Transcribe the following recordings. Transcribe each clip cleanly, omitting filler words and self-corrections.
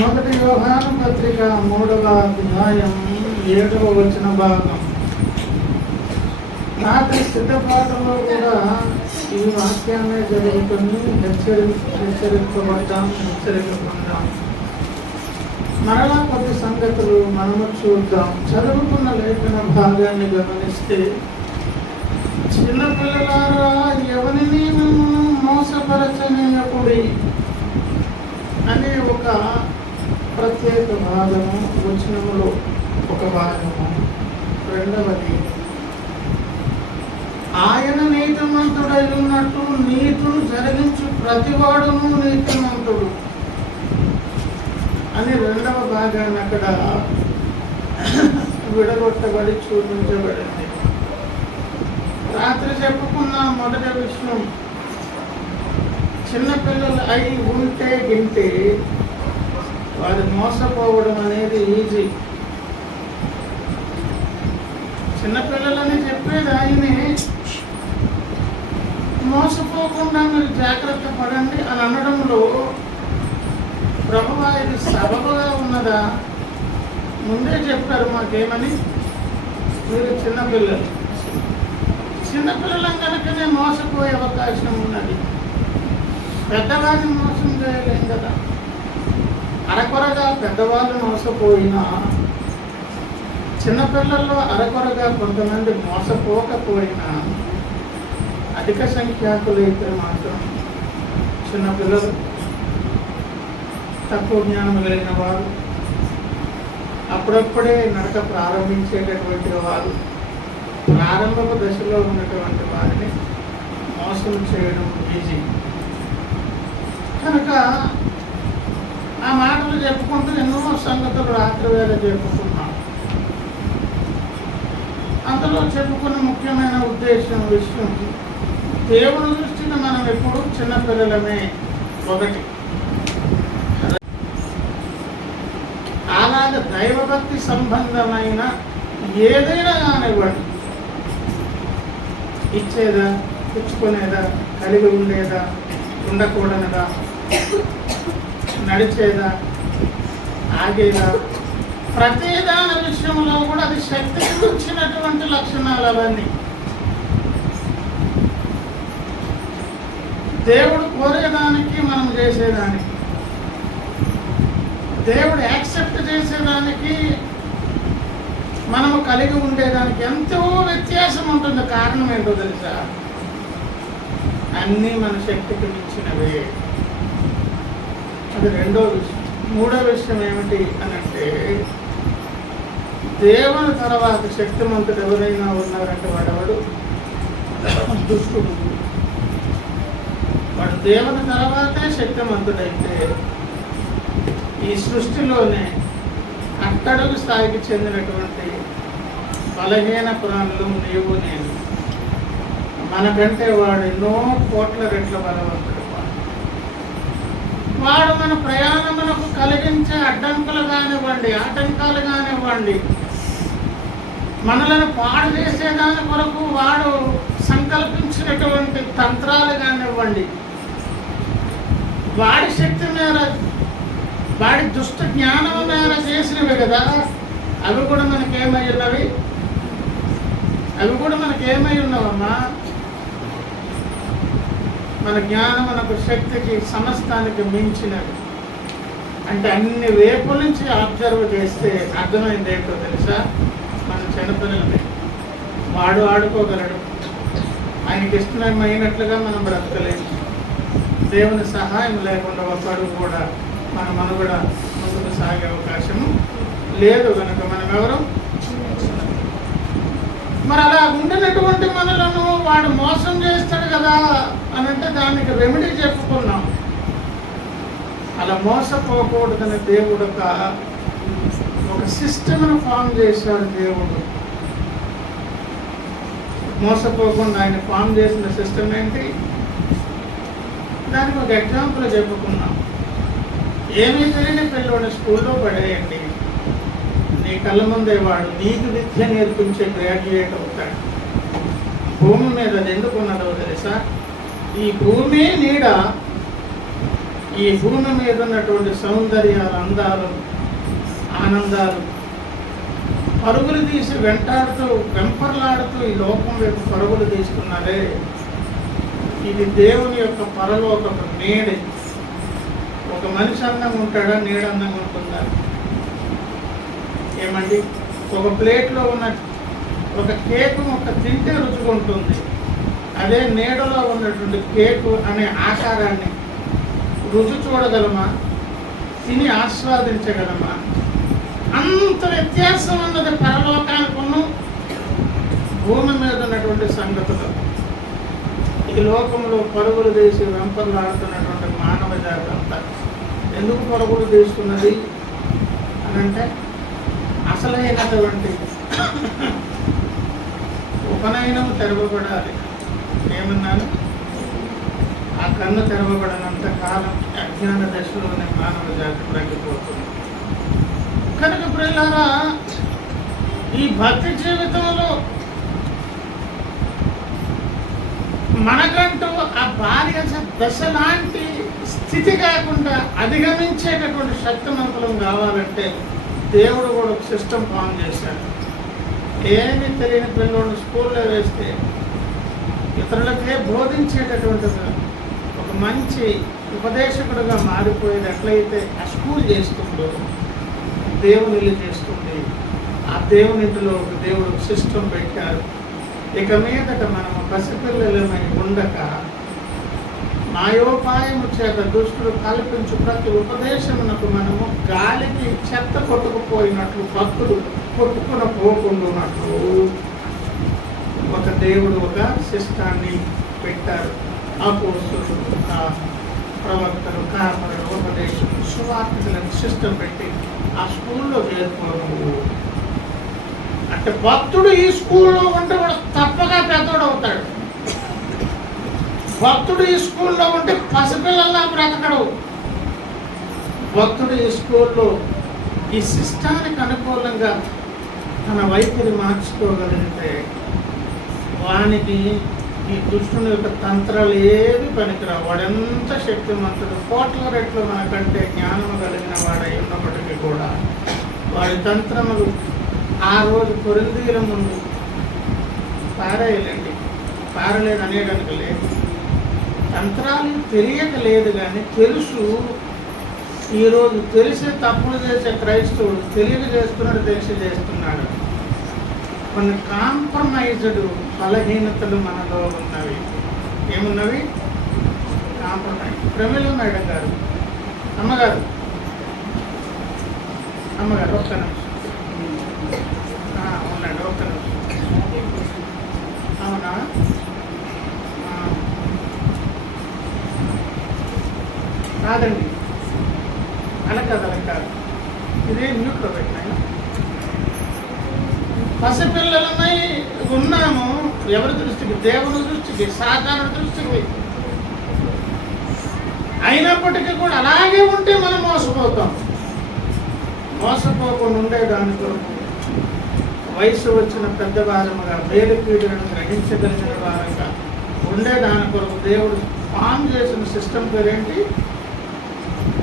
మొదటి యోహాను పత్రిక 3వ అధ్యాయం 7వ వచన భాగం. రాత్రి సిద్ధపాటలో కూడా ఈ వాక్యాన్ని జరుగుతుంది. హెచ్చరింపబడ్డాం. మరలా కొద్ది సంగతులు మనము చూద్దాం. చదువుకున్న లేఖన భాగాన్ని గమనిస్తే, చిన్నపిల్లలారా ఎవరిని మోసపరచనీయకుడి అనే ఒక ప్రత్యేక భాగము, వచనములో ఒక భాగము. రెండవది, ఆయన నీతిమంతుడై ఉన్నట్టు నీతును జరిగించు ప్రతివాడును నీతిమంతుడు అని రెండవ భాగాన్ని అక్కడ విడగొట్టబడి చూపించబడింది. రాత్రి చెప్పుకున్న మొదటి విషయం, చిన్నపిల్లలు అయి ఉంటే గింటే వారు మోసపోవడం అనేది ఈజీ. చిన్నపిల్లలని చెప్పేది ఆయనే, మోసపోకుండా మీరు జాగ్రత్త పడండి అని అనడంలో ప్రభువా ఇది సబబుగా ఉన్నదా? ముందే చెప్పారు మాకేమని, మీరు చిన్నపిల్లలం కనుకనే మోసపోయే అవకాశం ఉన్నది. పెద్దవారిని మోసం చేయలేం కదా. అరకొరగా పెద్దవాళ్ళు మోసపోయినా చిన్నపిల్లల్లో అరకొరగా కొంతమంది మోసపోకపోయినా అధిక సంఖ్యాకులైతే మాత్రం చిన్నపిల్లలు, తక్కువ జ్ఞానం కలిగిన వారు, అప్పుడప్పుడే నడక ప్రారంభించేటటువంటి వారు, ప్రారంభపు దశలో ఉన్నటువంటి వారిని మోసం చేయడం ఈజీ. కనుక ఆ మాటలు చెప్పుకుంటూ ఎన్నో సంగతులు రాత్రి వేళ చెప్పుకున్నాం. అందులో చెప్పుకున్న ముఖ్యమైన విషయం, దేవుని దృష్టిని మనం ఎప్పుడు చిన్నపిల్లలమే. ఒకటి, అలాగే దైవభక్తి సంబంధమైన ఏదైనా కానివ్వండి, ఇచ్చేదా, పుచ్చుకునేదా, కలిగి ఉండేదా, ఉండకూడనిదా, నడిచేదా, ఆగేదా, ప్రతి దాని విషయంలో కూడా అది శక్తికి వచ్చినటువంటి లక్షణాలు. అవన్నీ దేవుడు కోరేదానికి, మనం చేసేదానికి, దేవుడు యాక్సెప్ట్ చేసేదానికి, మనము కలిగి ఉండేదానికి ఎంతో వ్యత్యాసం ఉంటుంది. కారణం ఏంటో తెలుసా? అన్నీ మన శక్తికి మించినవే. అది రెండో విషయం. మూడో విషయం ఏమిటి అని అంటే, దేవుని తర్వాత శక్తిమంతుడు ఎవరైనా ఉన్నారంటే వాడెవడు? దుష్టుడు. వాడు దేవుని తర్వాతే శక్తిమంతుడైతే ఈ సృష్టిలోనే అట్టడుగు స్థాయికి చెందినటువంటి బలహీన ప్రాణులు నీవు నేను. మనకంటే వాడు ఎన్నో కోట్ల రెట్ల బలవంతుడు. వాడు మన ప్రయాణమునకు కలిగించే అడ్డంకులు కానివ్వండి, ఆటంకాలు కానివ్వండి, మనలను పాడు చేసేదాని కొరకు వాడు సంకల్పించినటువంటి తంత్రాలు కానివ్వండి, వాడి శక్తి మేర, వాడి దుష్ట జ్ఞానం మేర చేసినవి కదా, అవి కూడా మనకేమై ఉన్నవి? అవి కూడా మనకేమై ఉన్నవమ్మా? మన జ్ఞానం, మనకు శక్తికి, సమస్తానికి మించినవి. అంటే అన్ని వైపుల నుంచి అబ్జర్వ్ చేస్తే అర్థమైంది ఏంటో తెలుసా? మన చిన్నపిల్లల్ని వాడు ఆడుకోగలడు, ఆయనకి ఇష్టమైనట్లుగా మనం బ్రతకలేము. దేవుని సహాయం లేకుండా ఒకడు కూడా మన మనుగడ ముందుకు సాగే అవకాశము లేదు. కనుక మనం ఎవరు? మరి అలా ఉండినటువంటి మనలను వాడు మోసం చేస్తాడు కదా అని అంటే దానికి రెమెడీ చెప్పుకున్నాం. అలా మోసపోకూడదని దేవుడు ఒక సిస్టమ్ను ఫామ్ చేశాడు. దేవుడు మోసపోకుండా ఆయన ఫామ్ చేసిన సిస్టమ్ ఏంటి? దానికి ఒక ఎగ్జాంపుల్ చెప్పుకున్నాం. ఏమీ తెలియని పిల్లోని స్కూల్లో పడేయండి, నీ కళ్ళ ముందే వాడు నీకు విద్య నేర్పించే గ్రాడ్యుయేట్ అవుతాడు. భూమి మీద అది ఎందుకు ఉన్నదో తెలుసా? ఈ భూమి నీడ, ఈ భూమి మీద ఉన్నటువంటి సౌందర్యాలు, అందాలు, ఆనందాలు పరుగులు తీసి వెంటాడుతూ వెంపర్లాడుతూ ఈ లోకం వైపు పరుగులు తీస్తున్నారే, ఇది దేవుని యొక్క పరలోకపు నీడ. ఒక మనిషి అందంగా ఉంటాడా? నీడ అందంగా ఉంటుందా? ఏమండి? ఒక ప్లేట్లో ఉన్న ఒక కేకు ఒక తింటే రుచిగా ఉంటుంది. అదే నీడలో ఉన్నటువంటి కేకు అనే ఆకారాన్ని రుచి చూడగలమా? తిని ఆస్వాదించగలమా? అంత వ్యత్యాసం ఉన్నది పరలోకానికును భూమి మీద ఉన్నటువంటి సంగతులు. ఈ లోకంలో పరుగులు తీసి వెంపర్లాడుతున్నటువంటి మానవ జాతి అంతా ఎందుకు పరుగులు తీసుకున్నది అని అంటే, అసలైనటువంటి ఉపనయనం తెరవబడాలి. ఏమన్నాను? ఆ కన్ను తెరవబడినంత కాలం అజ్ఞాన దశలోనే మానవ జాతి ప్రగిపోతుంది. కనుక ప్రియులారా, ఈ భక్తి జీవితంలో మనకంటూ ఆ బాల్య దశ లాంటి స్థితి కాకుండా అధిగమించేటటువంటి శక్తిమంతులం కావాలంటే దేవుడు కూడా ఒక సిస్టమ్ ఫామ్ చేశాడు. ఏమీ తెలియని పిల్లలు స్కూల్లో వేస్తే ఇతరులకే బోధించేటటువంటి ఒక మంచి ఉపదేశకుడుగా మారిపోయేది ఎట్లయితే ఆ స్కూల్ చేస్తుందో, దేవుని ఇల్లు చేస్తుంది. ఆ దేవుని ఇంటిలో ఒక దేవుడు సిస్టమ్ పెట్టారు. ఇక మీదట మనము పసిపిల్లలమై ఉండక మాయోపాయము చేత దుష్టుడు కల్పించు ప్రతి ఉపదేశమునకు మనము గాలికి చెత్త కొట్టుకుపోయినట్లు, భక్తుడు కొట్టుకుని పోకుండానట్లు ఒక దేవుడు ఒక సిస్టాన్ని పెట్టారు. అపోస్తలులు, ప్రవక్తలు, కాపరులు, ఉపదేశకులు, సువార్తికులను సిస్టమ్ పెట్టి ఆ స్కూల్లో చేరుకోరు. అంటే భక్తుడు ఈ స్కూల్లో ఉంటే కూడా తప్పగా పెద్దోడు అవుతాడు. భక్తుడు ఈ స్కూల్లో ఉంటే పసిపిల్లల్లా బ్రతకడు. భక్తుడు ఈ స్కూల్లో ఈ సిస్టానికి అనుకూలంగా తన వైఖరి మార్చుకోగలిగితే వానికి ఈ దుష్టుని యొక్క తంత్రాలు ఏవి పనికిరావు. వాడెంత శక్తిమంతుడు, కోట్ల రెట్లు మనకంటే జ్ఞానము కలిగిన వాడై ఉన్నప్పటికీ కూడా వాడి తంత్రములు ఆ రోజు కొరింథీయుల ముందు పారేయాలండి. పారలేదు అనేదానికి లేదు. తంత్రాలు తెలియక లేదు, కానీ తెలుసు. ఈరోజు తెలిసి తప్పులు చేసే క్రైస్తవుడు తెలియక చేస్తున్నాడు, తెలిసి చేస్తున్నాడు. కొన్ని కాంప్రమైజ్డ్ బలహీనతలు మనలో ఉన్నవి. ఏమున్నవి? కాంప్రమైజ్. ప్రమిళ మేడం గారు, అమ్మగారు ఒక్క నిమిషం ఉండండి, ఒక్క నిమిషం. అవునా? కాదండి, అలా కాదు. ఇదే మ్యూట్లో పెట్టినాయి. పసిపిల్లలమై ఉన్నాము. ఎవరి దృష్టికి? దేవుని దృష్టికి, సాధారణ దృష్టికి. అయినప్పటికీ కూడా అలాగే ఉంటే మనం మోసపోతాం. మోసపోకుండా ఉండేదాని కొరకు వయసు వచ్చిన పెద్దవారముగా మేలు కీడులను గ్రహించగలిగిన వారంగా ఉండేదాని కొరకు దేవుడు ఫామ్ చేసిన సిస్టమ్ పేరేంటి?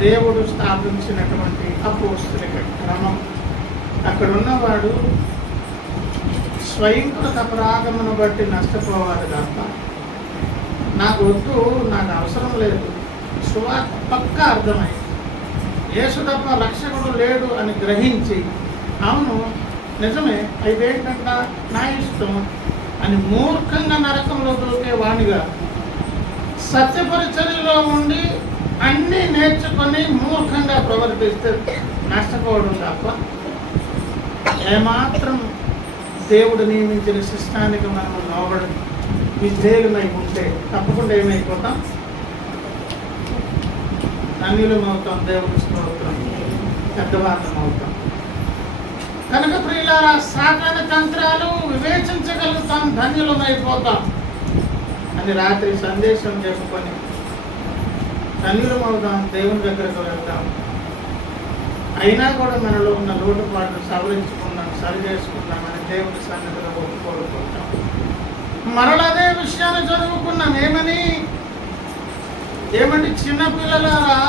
దేవుడు స్థాపించినటువంటి అపోస్తలిక క్రమం. అక్కడ ఉన్నవాడు స్వయంకృత అపరాధమును బట్టి నష్టపోవాలి తప్ప నాకు వద్దు, నాకు అవసరం లేదు, సువార్త పక్కా అర్థమైంది, యేసు తప్ప రక్షకుడు లేడు అని గ్రహించి అవును నిజమే అయితేంటంట నా ఇష్టం అని మూర్ఖంగా నరకంలో దూకే వాణిగా సత్యపరిచర్యలో ఉండి అన్నీ నేర్చుకొని మూర్ఖంగా ప్రవర్తిస్తే నష్టపోవడం తప్ప ఏమాత్రం దేవుడు నియమించిన శిష్టానికి మనము లోబడి విధేయులమై ఉంటే తప్పకుండా ఏమైపోతాం? ధన్యులం అవుతాం, దేవుని స్తోత్రం, పెద్దవాళ్ళం అవుతాం. కనుక ప్రియులారా, సాతాను తంత్రాలు వివేచించగలుగుతాం, ధన్యులమైపోతాం అని రాత్రి సందేశం చెప్పుకొని ధన్యులం అవుతాం, దేవుని దగ్గరకు వెళ్తాం. అయినా కూడా మనలో ఉన్న లోటుపాట్లు సవరించుకున్నాం, సరి చేసుకున్నాం అని దేవుని సన్నిధిలో ఒప్పుకోలుకుంటాం. మరలా అదే విషయాన్ని చదువుకున్నాం. ఏమండి చిన్నపిల్లలారా,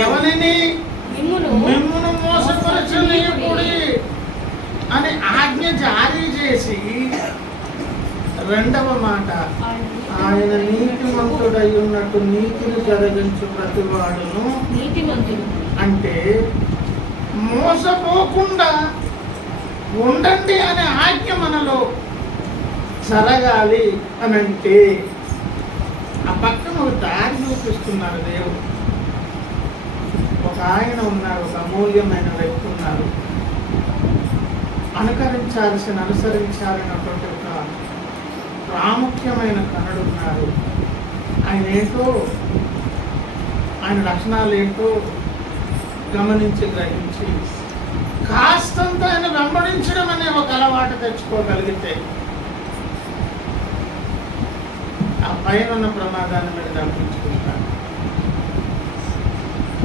ఎవరిని మిమ్మును మోసపరచనీయకుడి అని ఆజ్ఞ జారీ చేసి రెండవ మాట, ఆయన నీతిమంతుడై ఉన్నట్టు నీతిని జరిగించు ప్రతివాడును నీతిమంతుడు. అంటే మోసపోకుండా ఉండండి అనే ఆజ్ఞ మనలో జరగాలి అని అంటే ఆ పక్కన ఒక దారి చూపిస్తున్నారు దేవుడు. ఒక ఆయన ఉన్నారు, ఒక అమూల్యమైన వ్యక్తి ఉన్నారు, అనుసరించాలన్నటువంటి ఒక ప్రాముఖ్యమైన కనుడు ఉన్నారు. ఆయన ఏంటో, ఆయన లక్షణాలు ఏంటో గమనించి గ్రహించి కాస్తంత ఆయన వెంబడించడం అనే ఒక అలవాటు తెచ్చుకోగలిగితే ఆ పైన ఉన్న ప్రమాదాన్ని మీరు తప్పించుకుంటారు.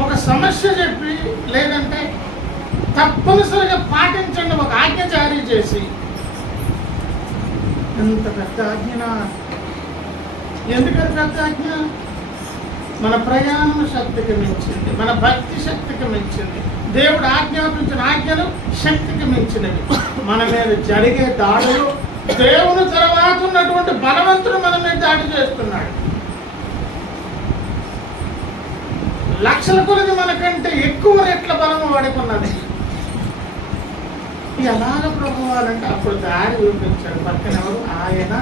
ఒక సమస్య చెప్పి లేదంటే తప్పనిసరిగా పాటించండి ఒక ఆజ్ఞ జారీ చేసి, ఎంత పెద్ద ఆజ్ఞనా? ఎందుకంటే పెద్ద ఆజ్ఞ మన ప్రయాణం శక్తికి మించింది, మన భక్తి శక్తికి మించింది. దేవుడు ఆజ్ఞాపించిన ఆజ్ఞలు శక్తికి మించినవి. మన మీద జరిగే దాడులు దేవుని తర్వాత ఉన్నటువంటి బలవంతుడు మన మీద దాడి చేస్తున్నాడు. లక్షల కొలది మనకంటే ఎక్కువ రెట్ల బలము వాడుకున్నది. ఎలాగ ప్రభువాలంటే అప్పుడు దారి చూపించాడు. పక్కన ఎవరు? ఆయన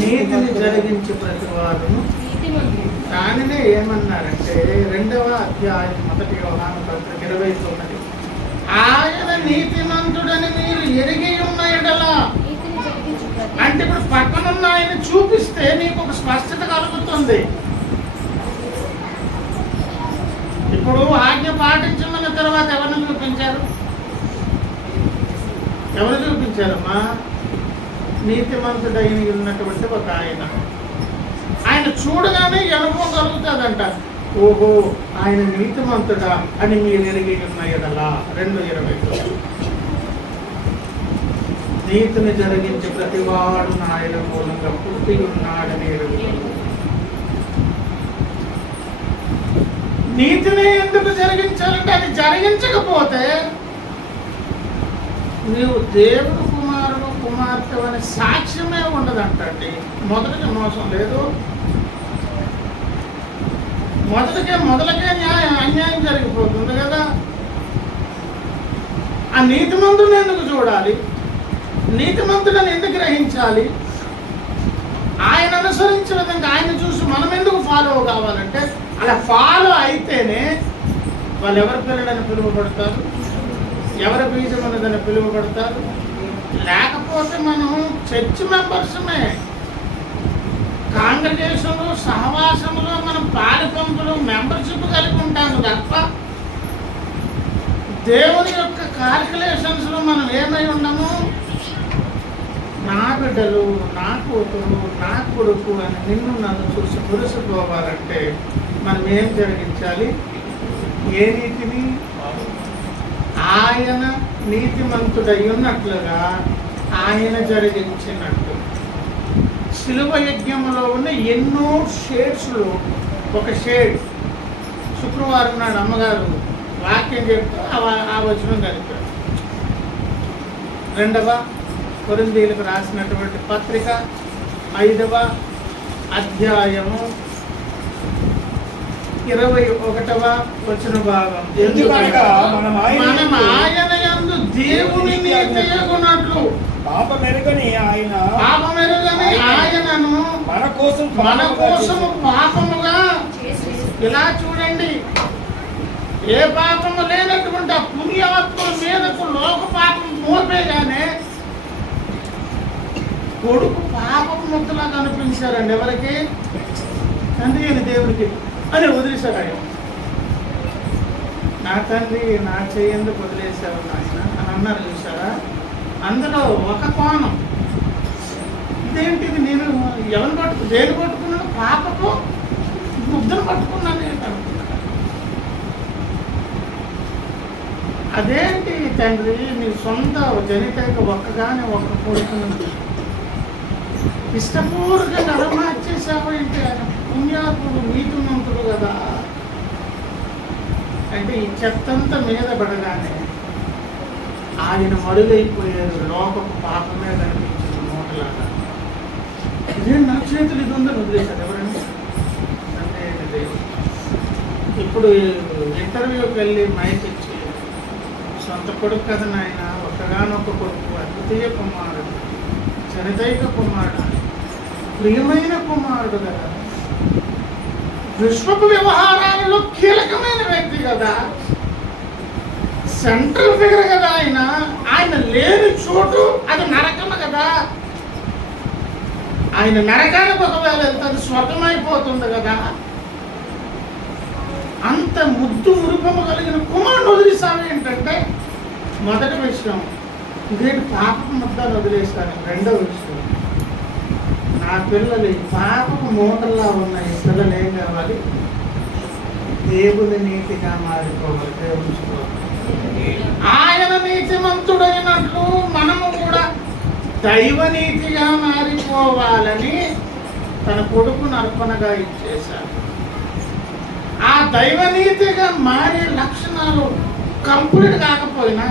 నీతిని జరిగించే ప్రతి వారును. దానినే ఏమన్నారంటే 2వ అధ్యాయం 1 యోహాను పత్రిక 29, ఆయన నీతిమంతుడని మీరు ఎరిగి ఉన్న ఎడల. అంటే ఇప్పుడు పక్కనున్న ఆయన చూపిస్తే నీకు ఒక స్పష్టత కలుగుతుంది. ఇప్పుడు ఆజ్ఞ పాటించమన్న తర్వాత ఎవరిని చూపించారు? ఎవరు చూపించారమ్మా? నీతిమంతుడైన ఉన్నటువంటి ఒక ఆయన. ఆయన చూడగానే అనుభవం కలుగుతుందంట, ఓహో ఆయన నీతిమంతుడా అని మీరు ఎరిగి ఉన్న ఎడలా. 2:20 నీతిని జరిగించి ప్రతివాడు ఆయన మూలంగా పుట్టి ఉన్నాడని ఎరుగుతాడు. నీతిని ఎందుకు జరిగించాలంటే అది జరిగించకపోతే నీవు దేవుడు కుమారుడు కుమార్తె అనే సాక్ష్యమే ఉండదంటండి. మొదటికి మోసం లేదు, మొదలకే అన్యాయం జరిగిపోతుంది కదా. ఆ నీతిమంతుడిని ఎందుకు చూడాలి? నీతిమంతుడని ఎందుకు గ్రహించాలి? ఆయన అనుసరించే విధంగా ఆయన చూసి మనం ఎందుకు ఫాలో కావాలంటే అలా ఫాలో అయితేనే వాళ్ళు ఎవరి పిల్లడని పిలువబడతారు, ఎవరి బీజం అనేదని పిలువబడతారు. లేకపోతే మనం చర్చ్ మెంబర్సమే, కాంగ్రిగేషన్లు సహవాసములు మనం పాలిపంపులు మెంబర్షిప్ కలిగి ఉంటాము తప్ప దేవుని యొక్క క్యాల్కులేషన్స్లో మనం ఏమై ఉన్నాము? నా బిడ్డలు, నా కూతురు, నా కొడుకు అని నిన్ను నన్ను చూసి మురిసిపోవాలంటే మనం ఏం జరిగించాలి? ఏ నీతిని? ఆయన నీతిమంతుడై ఉన్నట్లుగా ఆయన జరిగించినట్టు. శిలువ యజ్ఞంలో ఉన్న ఎన్నో షేడ్స్లో ఒక షేడ్ శుక్రవారం నాడు అమ్మగారు వాక్యం చెప్తూ ఆ వచనం కలిపారు. 2వ కొరింథీయులకు రాసినటువంటి పత్రిక 5వ అధ్యాయము 21వ వచన భాగం. మనం ఆయన యందు దేవుని నీతియగునట్లు పాపమెరుగని ఆయనను మన కోసము పాపముగా. ఇలా చూడండి, ఏ పాపము లేనటువంటి ఆ పుణ్యాత్మ మీదకు లోక పాపం మోపేగానే కొడుకు పాపపు ముద్దలా కనిపించారండి. ఎవరికి? తండ్రి అని దేవుడికి అని వదిలేశారు. ఆయన, నా తండ్రి నా చేయందుకు వదిలేశావు నాయన అని అన్నారు. చూసారా? అందులో ఒక కోణం. ఇదేంటిది? నేను ఎవరిని దేని పట్టుకున్నాను? పాపకు ముద్దను పట్టుకున్నాను అనుకున్నాను. అదేంటి తండ్రి, నీ సొంత జనితైక ఒక్కగానే ఒక కొడుకుని ఇష్టపూర్వకంగా ఎలా మార్చేసావు ఏంటి? ఆయన పుణ్యాత్ముడు, నీతిమంతుడు కదా. అంటే ఈ చెత్తంతా మీద పడగానే ఆయన మరుగైపోయారు. లోకపు పాపమే కనిపించిన మూటలాగా. ఇదే నా చేతులు ఇది ఉందని వదిలేశారు. ఎవరండి? అంటే ఇప్పుడు ఇంటర్వ్యూకి వెళ్ళి మైక్ ఇచ్చి, సొంత కొడుకు కదా నాయన, ఒక్కగానొక్క కొడుకు, అద్వితీయ కుమారుడు, జనితైక కుమారుడు, ప్రియమైన కుమారుడు కదా, విశ్వపు వ్యవహారాలలో కీలకమైన వ్యక్తి కదా, సెంట్రల్ ఫిగర్ కదా ఆయన లేని చోటు అది నరకము కదా. ఆయన నరకానికి ఒకవేళ వెళ్తే అది స్వర్గమైపోతుంది కదా. అంత ముద్దు మురుపము కలిగిన కుమారుడు వదిలేసాము ఏంటంటే, మొదటి విషయం ఇదేంటి పాపపు ముద్దలు వదిలేస్తాను. 2వ విషయం, నా పిల్లలు ఈ పాపపు మూటల్లా ఉన్న ఈ పిల్లలు ఏం కావాలి? దేవుని నీతిగా మారిపోవాలి. దేవుని ఆయన నీతిమంతుడైనట్లు మనము కూడా దైవనీతిగా మారిపోవాలని తన కొడుకును అర్పణగా ఇచ్చేశాడు. ఆ దైవనీతిగా మారే లక్షణాలు కంప్లీట్ కాకపోయినా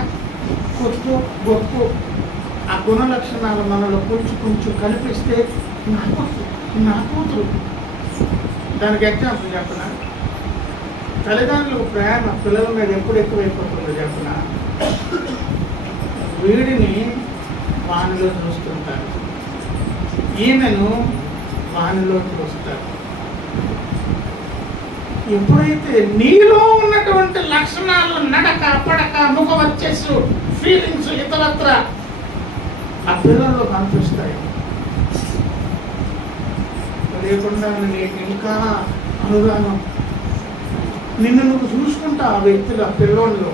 కొద్దు గొప్ప ఆ గుణ లక్షణాలు మనలో కొంచెం కనిపిస్తే నా కూతురు. దానికి ఎగ్జాంపుల్ చెప్పనా? తల్లిదండ్రులకు ప్రేమ పిల్లల మీద ఎప్పుడు ఎక్కువైపోతుందో చెప్పనా? వీడిని వానిలో చూస్తుంటారు, ఈమెను వానిలో చూస్తారు. ఎప్పుడైతే నీలో ఉన్నటువంటి లక్షణాలు, నడక, పడక, ముఖ వచ్చేసు, ఫీలింగ్స్ ఇతరత్ర ఆ పిల్లల్లో కనిపిస్తాయి. లేకుండా నీకు ఇంకా అనురాగం, నిన్ను నువ్వు చూసుకుంటా ఆ వ్యక్తులు, ఆ పిల్లోళ్ళు.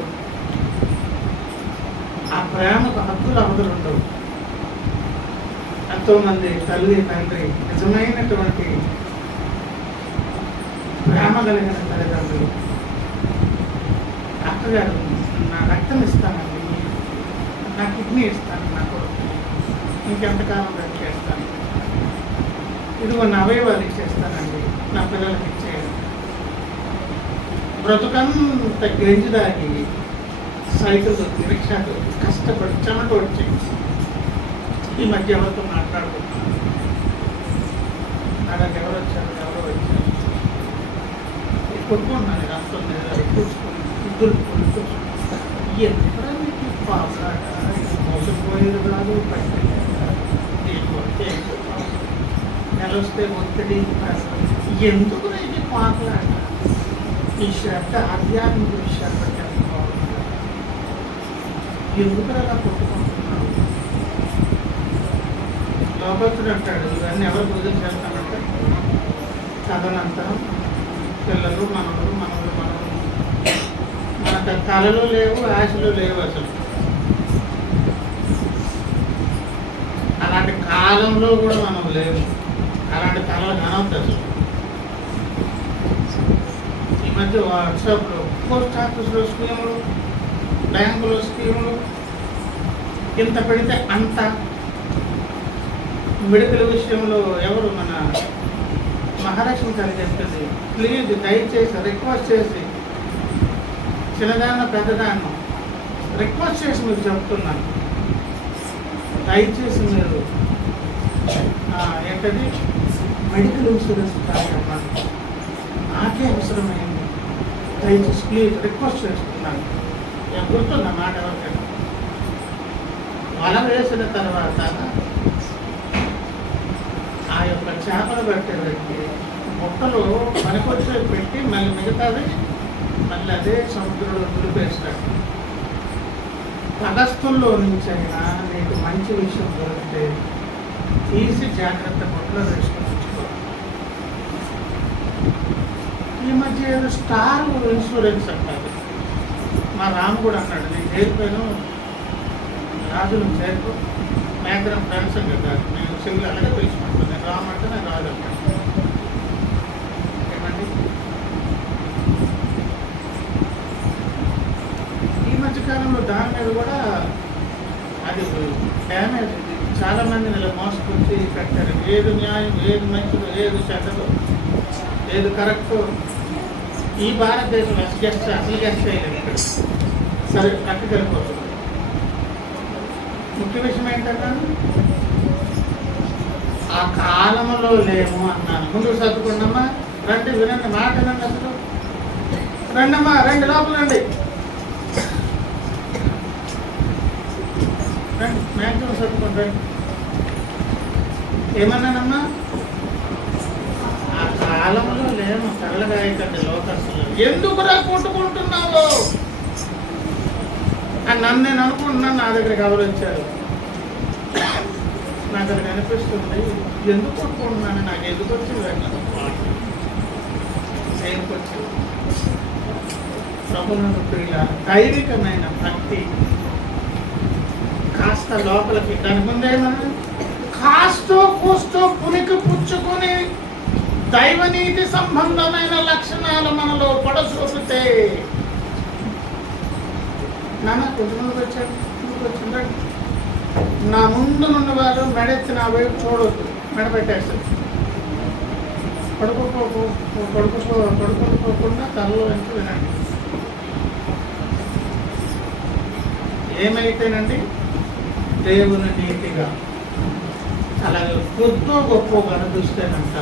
ఆ ప్రేమకు హద్దులు అవధులు ఉండవు. ఎంతోమంది తల్లి తండ్రి నిజమైనటువంటి ప్రేమ కలిగిన తల్లిదండ్రులు, అక్కగారు నా రక్తం ఇస్తానండి, నా కిడ్నీ ఇస్తాను, నా కొడుకు ఇంకెంతకాలం బ్రతికేస్తాను, ఇదిగో నా అవయవాలు ఇచ్చేస్తానండి, నా పిల్లలకి ఇచ్చేయండి. బ్రతుకంత గెంజి దాగి సైకిల్ దొరికి, రిక్షా దొరికి, కష్టపడి చెమట వచ్చి ఈ మధ్య ఎవరితో మాట్లాడుకుంటున్నాను. నాకు ఎవరు వచ్చారు, ఎవరో వచ్చారు, కొట్టుకున్నాను, రక్తం మీద కూర్చుని ఇద్దరు కూర్చుని ఎప్పుడైనా పాపలాట మోసపోయేది కాదు. నెలొస్తే ఒత్తిడి, ఎందుకు నీకు పాపలాట? ఈ శ్రద్ధ ఆధ్యాత్మిక విషయాలు బట్టి ఎందుకు అలా కొట్టుకుంటున్నావు? లోపత్తుడు అంటాడు, ఇవన్నీ ఎవరు బుద్ధులు చేస్తానంటే తదనంతరం పిల్లలు, మనవలు, మనకు కళలు లేవు, ఆశలు లేవు. అసలు అలాంటి కాలంలో కూడా మనం లేము. అలాంటి తలలు కానవద్దు అసలు. ఈ మధ్య వాట్సాప్లో పోస్ట్ ఆఫీస్లో స్కీములు, బ్యాంకులో స్కీములు, ఇంత పెడితే అంత. మెడికల్ విషయంలో ఎవరు మన మహాలక్ష్మి గారు చెప్తుంది, ప్లీజ్ దయచేసి రిక్వెస్ట్ చేసి, చిన్నదాన్న పెద్దదాన్న రిక్వెస్ట్ చేసి మీకు చెప్తున్నాను, దయచేసి మీరు ఏంటది మెడికల్ ఇన్సూరెన్స్ కార్యక్రమం నాకే అవసరమైంది, దయచేసి ప్లీజ్ రిక్వెస్ట్ చేస్తున్నాను. గుర్తున్నా మాట ఎవరికైనా వల వేసిన తర్వాత ఆ యొక్క చేపలు పెట్టే వ్యక్తి మొక్కలు పనికొచ్చే పెట్టి మళ్ళీ మిగతాది మళ్ళీ అదే సముద్రంలో దులిపేస్తాడు. పగస్తుల్లో నుంచి అయినా నీకు మంచి విషయం దొరికితే తీసి జాగ్రత్త మొక్కలు వేసుకొని ఉంచుకోవాలి. ఈ మధ్య ఏదో స్టార్ ఇన్సూరెన్స్ అంటారు. మా రాము కూడా అన్నాడు, నేను చేరిపోయాను, రాజు నువ్వు చేరుకో, మేకరం ఫ్రెండ్స్ కదా, నేను సింగిల్ అలాగే పిలుచుకుంటాను, నేను రాము అంటే నేను రాజు అంటాను. ఏమండి ఈ మధ్యకాలంలో దాని మీద కూడా అది డ్యామేజ్, చాలా మందిని ఇలా మోసపుచ్చి కట్టారు. ఏది న్యాయం, ఏది మంచిదో, ఏది చెడ్డదో, ఏది కరెక్టో ఈ భారతదేశంలో అసలు గెస్ట్ చేయలేదు. ఇక్కడ సరే కట్టుకెళ్ళిపోతుంది. ముఖ్య విషయం ఏంటన్నాను, ఆ కాలంలో లేము అన్నాను. ముందుకు సర్దుకుండమ్మా, రండి వినండి, మాట వినండి, అసలు రండమ్మా, రండి లోపల రండి, రండి మ్యాక్సిమం సర్దుకోండి రండి. ఏమన్నానమ్మా, ఆ కాలంలో లేము, తెల్లగా అయితండి లోకస్తులు, ఎందుకురా కొట్టుకుంటున్నావు అని నన్ను నేను అనుకుంటున్నాను. నా దగ్గరికి ఎవరు వచ్చారు, నాకు అది అనిపిస్తుంది, ఎందుకు కొట్టుకుంటున్నాను, నాకు ఎందుకు వచ్చింది వచ్చింది ప్రభునందు ప్రియుల దైవికమైన భక్తి కాస్త లోపలికి, దాని ముందేమన్నా కాస్తో కూస్తో పునికి పుచ్చుకొని దైవనీతి సంబంధమైన లక్షణాలు మనలో పడచూపితే, నాన్న కొంచెం వచ్చాడు, వచ్చిందండి, నా ముందు నుండి వారు మెడెత్తి నా వైపు చూడొద్దు, మెడపెట్టేస్తారు, పడుకోకుండా తలలో నుంచి వినండి. ఏమైతేనండి దేవుని నీతిగా అలాగే కొద్దో గొప్ప కనిపిస్తేనంట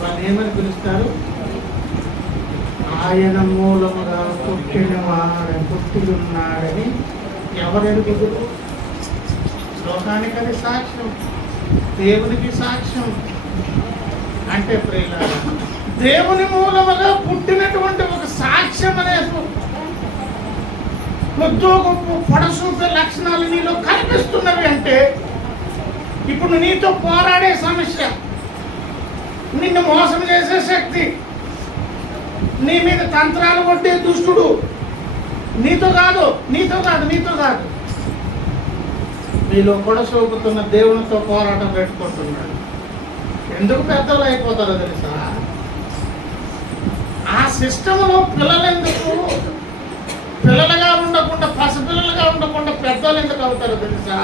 వాళ్ళు ఏమని పిలుస్తారు, ఆయన మూలముగా పుట్టి ఉన్నాడని ఎవరెరుగుదురు? లోకానికి అది సాక్ష్యం, దేవునికి సాక్ష్యం. అంటే ప్రియులారా, దేవుని మూలముగా పుట్టినటువంటి ఒక సాక్ష్యం అనేది కొద్దో గొప్ప పొడసూపే లక్షణాలు నీలో కనిపిస్తున్నవి అంటే, ఇప్పుడు నీతో పోరాడే సమస్య, నిన్ను మోసం చేసే శక్తి, నీ మీద తంత్రాలు కొట్టే దుష్టుడు నీతో కాదు, మీలో పొడసూపుతున్న దేవునితో పోరాటం పెట్టుకుంటున్నాడు. ఎందుకు పెద్దలు అయిపోతారో తెలుసా? ఆ సిస్టంలో పిల్లలెందుకు పిల్లలుగా ఉండకుండా, పసిపిల్లలుగా ఉండకుండా పెద్దలు ఎందుకు అవుతారో తెలుసా?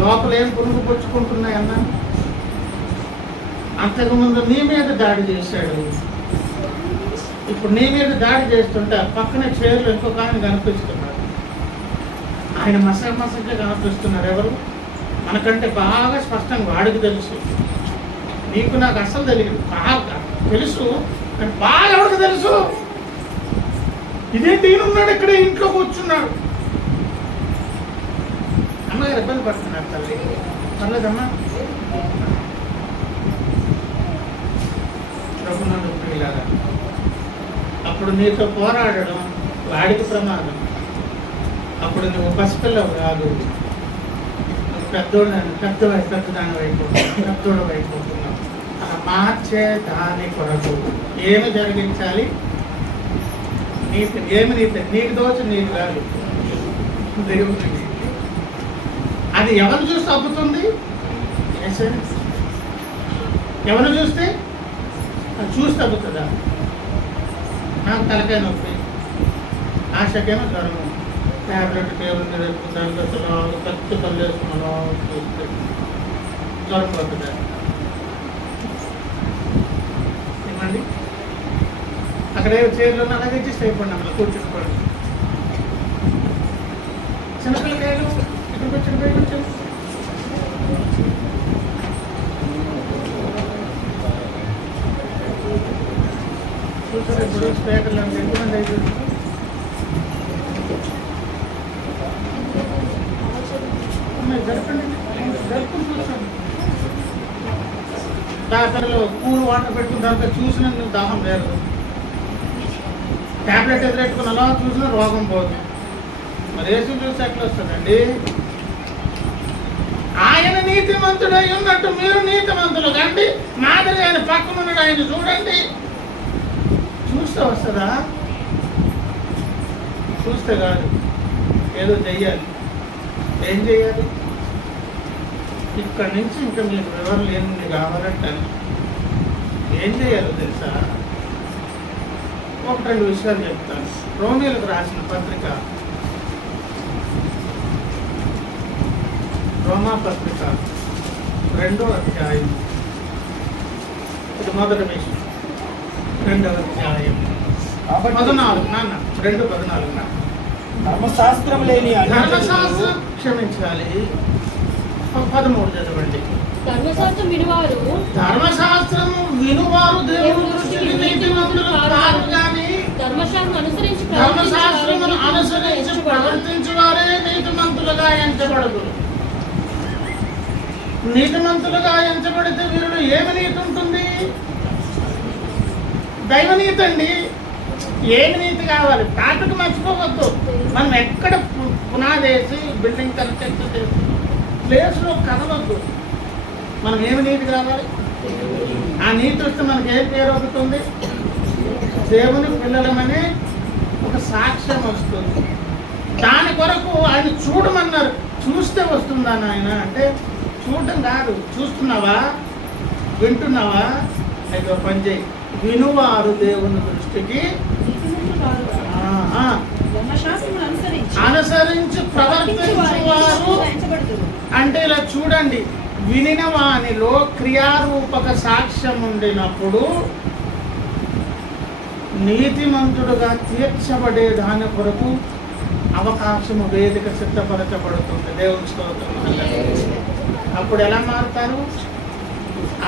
లోపల ఏం పురుగు పుచ్చుకుంటున్నాయన్నా, అంతకుముందు నీ మీద దాడి చేశాడు, ఇప్పుడు నీ మీద దాడి చేస్తుంటే పక్కనే చైర్లు ఇంకొక ఆయన కనిపిస్తున్నారు. ఆయన మసగా కనిపిస్తున్నారు. ఎవరు? మనకంటే బాగా స్పష్టంగా వాడికి తెలుసు, నీకు నాకు అసలు తెలియదు, బాగా తెలుసు, కానీ బాగా ఎవరికి తెలుసు, ఇదేంటి ఈయనున్నాడు ఇక్కడ, ఇంట్లో కూర్చున్నాడు. అమ్మగారు ఇబ్బంది పడుతున్నారు తల్లి, పర్లేదమ్మా. ప్రభునందు ప్రియులారా, అప్పుడు నీతో పోరాడడం వాడికి ప్రమాదం. అప్పుడు నువ్వు పసిపిల్లవు కాదు, నువ్వు పెద్దదాని అయిపోతున్నావు. అలా మార్చే దాని కొరకు ఏమి జరిగించాలి? నీకు దోచి నీకు కాదు, దేవుని నీతి. అది ఎవరు చూస్తే అబ్బుతుంది? ఎవరు చూస్తే అబ్బుతుందా? నాకు తలకాయ నొప్పి, ఆశకేమో జ్వరము, ట్యాబ్లెట్ టేబుల్ మీద వేసుకుంటాను, అసలు ఖర్చు కళ్ళు వేసుకున్నాను, చూస్తే జ్వరం పడుతుందా? ఏమండి, అక్కడ చైర్లో అలాగే అడ్జస్ట్ అయిపోండి, అక్కడ కూర్చుంటుకోండి. చిన్నపిల్లకాయలు ఇక్కడికి వచ్చిన పై కొంచెం చూసారు ఇప్పుడు స్పీకర్లు అంటే ఎంతమంది అయిపోయింది? జరుపుకుని చూసాను. డాక్టర్లు కూల్ వాటర్ పెట్టుకున్న తర్వాత చూసిన దాహం లేదు, ట్యాబ్లెట్ ఎదురెట్టుకుని అలా చూసినా రోగం పోదు. మరి యేసు చూసి ఎట్లా వస్తుందండి? ఆయన నీతిమంతుడై ఉన్నట్టు మీరు నీతిమంతులు కండి, మాదిరి ఆయన పక్కన ఉన్నాడు, ఆయన చూడండి. చూస్తే వస్తుందా? చూస్తే కాదు, ఏదో చెయ్యాలి. ఏం చెయ్యాలి? ఇక్కడి నుంచి ఇంకా మీకు వివరాలు ఏమి కావాలంటే ఏం చేయాలో తెలుసా? ఒక 2 విషయాలు చెప్తాను. రోమీలకు రాసిన పత్రిక, రోమా పత్రిక 2వ అధ్యాయం, ఇది మొదటి విషయం. 2వ అధ్యాయం 14 నాన్న 2:14 ధర్మశాస్త్రం లేని ధర్మశాస్త్రం క్షమించాలి. 13 చదవండి. ధర్మశాస్త్రం వినువారు దేవుని దృష్టికి నీతిమంతులు కారు గాని ధర్మశాస్త్రమును అనుసరించి ప్రవర్తించువారే నీతిమంతులుగా ఎంచబడదురు. నీతిమంతులుగా ఎంచబడితే వీరిలో ఏమి నీతి ఉంటుంది? దైవనీతి అండి. ఏమి నీతి కావాలి? టాపిక్ మర్చిపోవద్దు. మనం ఎక్కడ పునాదేసి బిల్డింగ్ కన్స్ట్రక్ట్ చేసి ప్లేస్లో కదలొద్దు. మనం ఏమి నీతి కావాలి? ఆ నీతి వస్తే మనకి ఏం పేరు అవుతుంది? దేవుని పిల్లలమని ఒక సాక్ష్యం వస్తుంది. దాని కొరకు ఆయన చూడమన్నారు. చూస్తే వస్తుందా నాయన అంటే చూడటం కాదు. చూస్తున్నావా? వింటున్నావా? అయితే పని చేయి. వినువారు దేవుని దృష్టికి అనుసరించి ప్రవర్తించువారు అంటే ఇలా చూడండి. వినిన వానిలో క్రియారూపక సాక్ష్యం ఉండినప్పుడు నీతిమంతుడుగా తీర్చబడే దాని కొరకు అవకాశము వేదిక సిద్ధపరచబడుతుంది. దేవుని స్తోత్రం. అప్పుడు ఎలా మారుతారు?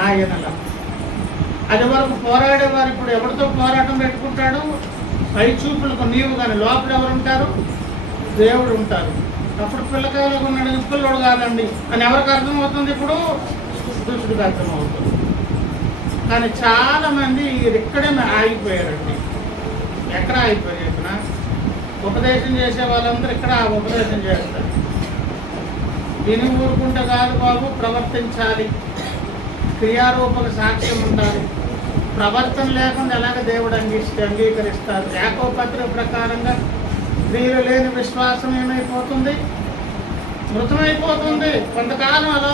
ఆయనలా. అది వరకు పోరాడేవారు ఇప్పుడు ఎవరితో పోరాటం పెట్టుకుంటాడు? పై చూపులకు నీవు కానీ లోపల ఎవరు ఉంటారు? దేవుడు ఉంటారు. అప్పుడు పిల్లకాయలకు ఉన్నాడు, పిల్లోడు కాదండి అని ఎవరికి అర్థమవుతుంది? ఇప్పుడు దుష్టుడికి అర్థమవుతుంది. కానీ చాలామంది ఇక్కడే ఆగిపోయారండి. ఎక్కడ ఆగిపోయారు చెప్పిన? ఉపదేశం చేసే వాళ్ళందరూ ఇక్కడ ఉపదేశం చేస్తారు. విని ఊరుకుంటే కాదు బాబు, ప్రవర్తించాలి. క్రియారూపక సాక్ష్యం ఉండాలి. ప్రవర్తన లేకుండా ఎలాగ దేవుడు అంగీకరిస్తారు? యాకోబు పత్రిక ప్రకారంగా క్రియలు లేని విశ్వాసం ఏమైపోతుంది? మృతమైపోతుంది. కొంతకాలం అలా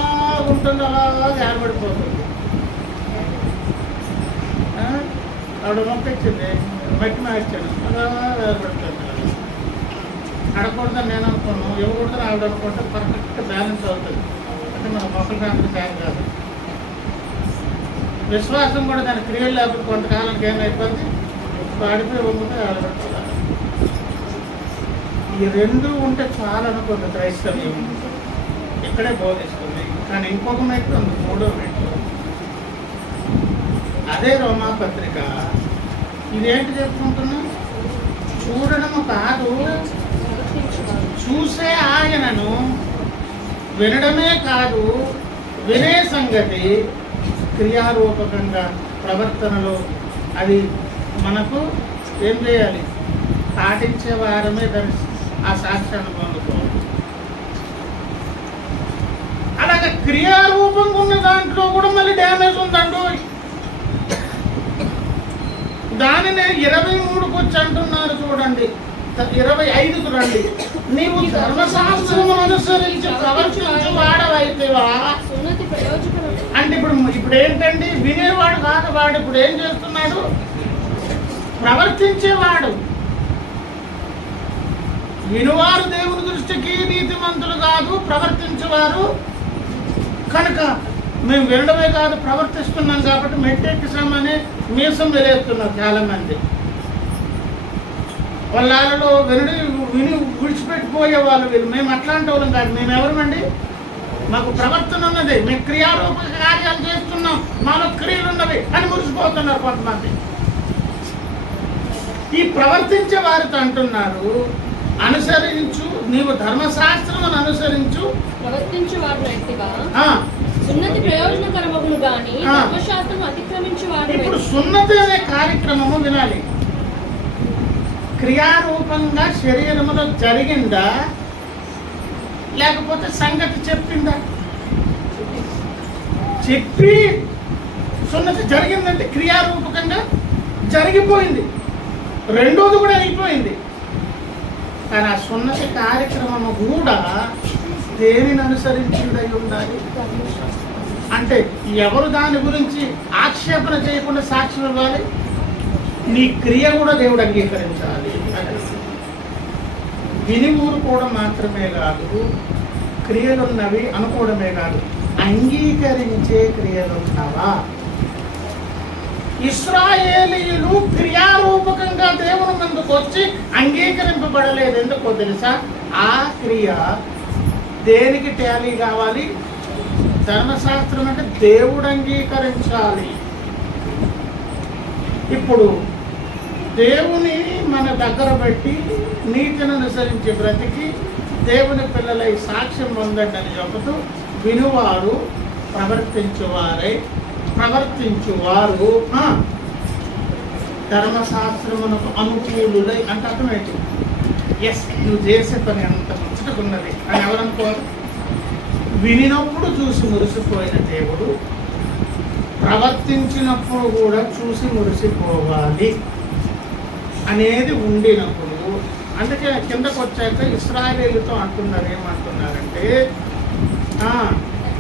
ఉంటుంది, అలా ఏర్పడిపోతుంది. ఆవిడ మొక్కిచ్చింది, మట్టి మార్చాను, అలా ఏర్పడుతుంది. అడగకూడదని నేను అనుకున్నాను, ఇవ్వకూడదని ఆవిడ అనుకుంటే పర్ఫెక్ట్ బ్యాలెన్స్ అవుతుంది. అంటే మన మొక్కలు కాకుండా తయారు కాదు. విశ్వాసం కూడా దాని క్రియలు లేకపోతే కొంతకాలానికి ఏమైపోతుంది? వాడిపోయి వంగుతే ఏర్పడుతుంది. ఈ 2 ఉంటే చాలా అనుకుంది క్రైస్తవ్యం. ఇక్కడే బోధిస్తుంది. కానీ ఇంకొక మెట్టు ఉంది, 3వ మెట్టు. అదే రోమా పత్రిక. ఇదేంటి చెప్పుకుంటున్నా? చూడడము కాదు, చూసే ఆయనను వినడమే కాదు, వినే సంగతి క్రియారూపకంగా ప్రవర్తనలో అది మనకు ఏం చేయాలి? పాటించే వారమే దాని ఆ సాక్ష్యాన్ని పొందుకోవాలి. అలాగే క్రియారూపంగా ఉన్న దాంట్లో కూడా మళ్ళీ డ్యామేజ్ ఉందండు. దానినే 23కు వచ్చి అంటున్నారు చూడండి. 25కు రండి. నీవు ధర్మశాస్త్రము అనుసరించి ప్రవర్తించు ఇప్పుడు ఏంటండి, వినేవాడు కాదు వాడు. ఇప్పుడు ఏం చేస్తున్నాడు? ప్రవర్తించేవాడు. వినువారు దేవుని దృష్టికి నీతిమంతులు కాదు, ప్రవర్తించేవారు. కనుక మేము వినడమే కాదు ప్రవర్తిస్తున్నాం కాబట్టి మెట్టెక్కిసామని మీసం వెలేస్తున్నారు చాలా మంది. వాళ్ళలో విని విడిచిపెట్టిపోయే వాళ్ళు వీళ్ళు. మేము అట్లాంటి వాళ్ళం కాదు. మేము ఎవరమండి? మాకు ప్రవర్తన ఉన్నది, మేము క్రియారూపక కార్యాలు చేస్తున్నాం, మాలో క్రియలు ఉన్నవి అని మురిసిపోతున్నారు కొంతమంది. ఈ ప్రవర్తించే వారితో అంటున్నారు, అనుసరించు, నీవు ధర్మశాస్త్రం అనుసరించు, ప్రవర్తించు వాడు సున్నతి ప్రయోజనకరమగును గాని ధర్మశాస్త్రం అతిక్రమించు వాడు. ఇప్పుడు సున్నతి అనే కార్యక్రమము వినాలి. క్రియారూపంగా శరీరములో జరిగిందా లేకపోతే సంగతి చెప్పిందా? చెప్పి సున్నతి జరిగిందంటే క్రియారూపకంగా జరిగిపోయింది, రెండోది కూడా అయిపోయింది. కానీ ఆ సున్నతి కార్యక్రమము కూడా దేనిని అనుసరించుడై ఉండాలి అంటే ఎవరు దాని గురించి ఆక్షేపణ చేయకుండా సాక్ష్యం ఇవ్వాలి? నీ క్రియ కూడా దేవుడు అంగీకరించాలి. విని ఊరుకోవడం మాత్రమే కాదు, క్రియలున్నవి అనుకోవడమే కాదు, అంగీకరించే క్రియలున్నవా? ఇశ్రాయేలీయులు క్రియారూపకంగా దేవుని ముందుకు వచ్చి అంగీకరింపబడలేదు. ఎందుకో తెలుసా? ఆ క్రియ దేనికి టాలీ కావాలి? ధర్మశాస్త్రం అంటే దేవుడు అంగీకరించాలి. ఇప్పుడు దేవుని మన దగ్గర పెట్టి నీతిని అనుసరించి బ్రతికి దేవుని పిల్లలై సాక్ష్యం పొందండి అని చెబుతూ వినువారు ప్రవర్తించువారు ధర్మశాస్త్రమునకు అనుకూలులై అంటే అర్థమేంటి? ఎస్, నువ్వు చేసే పని అంత ముచ్చటకున్నది అని ఎవరనుకోరు? వినినప్పుడు చూసి మురిసిపోయిన దేవుడు ప్రవర్తించినప్పుడు కూడా చూసి మురిసిపోవాలి అనేది ఉండినప్పుడు, అందుకే కిందకు వచ్చాక ఇశ్రాయేలీయులతో అంటున్నారు, ఏమంటున్నారంటే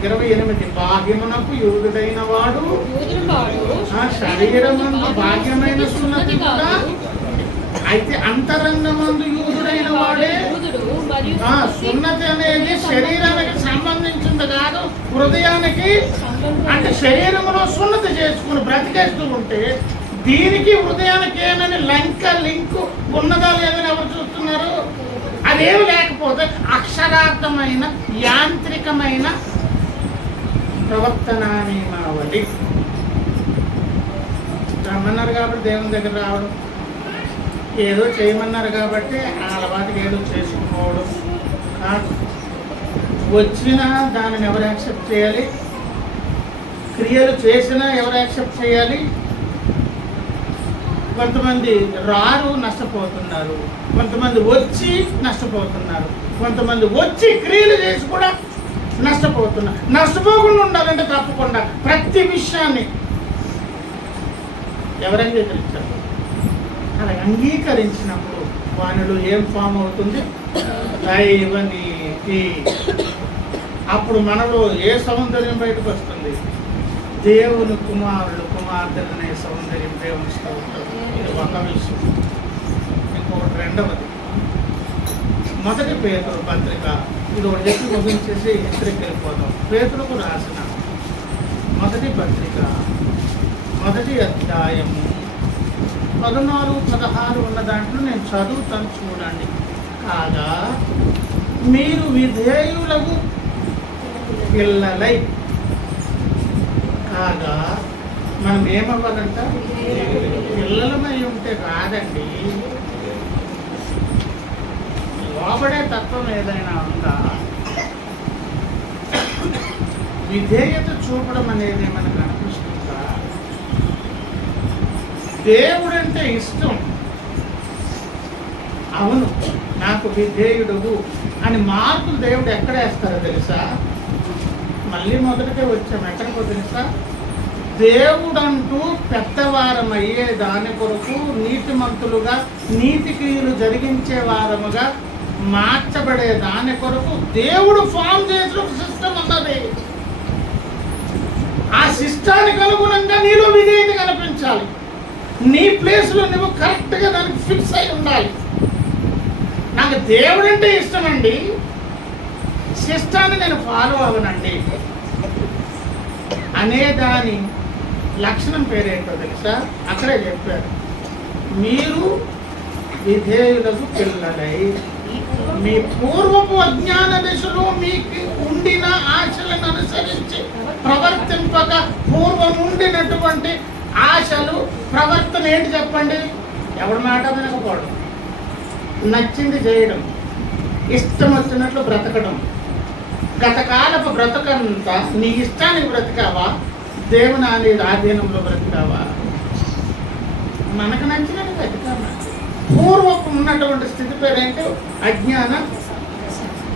28 బాహ్యమునకు యూదుడైన వాడు శరీరమందు భాగ్యమైన సున్నతి కూడా, అయితే అంతరంగమందు యూదుడైన వాడే. సున్నతి అనేది శరీరానికి సంబంధించింది కాదు, హృదయానికి. అంటే శరీరంలో సున్నతి చేసుకుని బ్రతికేస్తూ ఉంటే దీనికి హృదయానికి ఏమని లింకు ఉన్నదా లేదని ఎవరు చూస్తున్నారు? అదేమి లేకపోతే అక్షరార్థమైన యాంత్రికమైన ప్రవర్తన నియమావళి. రమ్మన్నారు కాబట్టి దేవుని దగ్గర రావడం, ఏదో చేయమన్నారు కాబట్టి ఆ అలవాటుకి ఏదో చేసుకోవడం కాదు. వచ్చినా దానిని ఎవరు యాక్సెప్ట్ చేయాలి? క్రియలు చేసినా ఎవరు యాక్సెప్ట్ చేయాలి? కొంతమంది రారు, నష్టపోతున్నారు. కొంతమంది వచ్చి నష్టపోతున్నారు. కొంతమంది వచ్చి క్రియలు చేసి కూడా నష్టపోతున్నారు. నష్టపోకుండా ఉండాలంటే తప్పకుండా ప్రతి విషయాన్ని ఎవరు అంగీకరించారు? అలా అంగీకరించినప్పుడు వానిలో ఏం ఫామ్ అవుతుంది? దైవనీతి. అప్పుడు మనలో ఏ సౌందర్యం బయటకు వస్తుంది? దేవుని కుమారుడు కుమార్తెలనే సౌందర్యం దేవునిస్తూ ఉంటారు. ఇది ఒక విషయం. ఇంకొకటి రెండవది, మొదటి పేతురు పత్రిక. ఇది ఒకటి చెప్పి ముగించేసి హెచ్చరిక వెళ్ళిపోతాం. పేతురుకు రాసిన మొదటి పత్రిక 1వ అధ్యాయము 14, 16 ఉన్న దాంట్లో నేను చదువుతాను, చూడండి. కాగా మీరు విధేయులకు పిల్లలై, కాగా మనం ఏమవ్వాలంట? పిల్లలమై ఉంటే కాదండి. లోబడే తత్వం ఏదైనా ఉందా? విధేయత చూపడం అనేది మనకు అనిపిస్తుందా? దేవుడంటే ఇష్టం, అవును నాకు విధేయుడు అని మార్కులు దేవుడు ఎక్కడ వేస్తారో తెలుసా? మళ్ళీ మొదటికే వచ్చాం. ఎక్కడికో తెలుసా? దేవుడంటూ పెద్దవారమయ్యే దాని కొరకు నీతిమంతులుగా నీతి క్రియలు జరిగించే వారముగా మార్చబడే దాని కొరకు దేవుడు ఫామ్ చేసిన ఒక సిస్టమ్ ఉన్నది. ఆ శిష్టానికి అనుగుణంగా నీలో విధేయత కనిపించాలి. నీ ప్లేస్లో నువ్వు కరెక్ట్గా దానికి ఫిక్స్ అయి ఉండాలి. నాకు దేవుడు అంటే ఇష్టమండి, శిష్టాన్ని నేను ఫాలో అవ్వనండి అనే దాని లక్షణం పేరేంటో తెలుసా? అక్కడే చెప్పారు, మీరు విధేయులకు పిల్లలై మీ పూర్వపు అజ్ఞాన దశలో మీకు ఉండిన ఆశలను అనుసరించి ప్రవర్తింపక పూర్వం ఉండినటువంటి ఆశలు ప్రవర్తన ఏంటి చెప్పండి? ఎవరి మాట వినకపోవడం, నచ్చింది చేయడం, ఇష్టం వచ్చినట్లు బ్రతకడం. గతకాలపు బ్రతకంతా నీ ఇష్టానికి బ్రతికావా, దేవుని ఆధీనంలో బ్రతికావా? మనకు నచ్చినట్టు బ్రతికావా? పూర్వపు ఉన్నటువంటి స్థితి పేరేంటి? అజ్ఞాన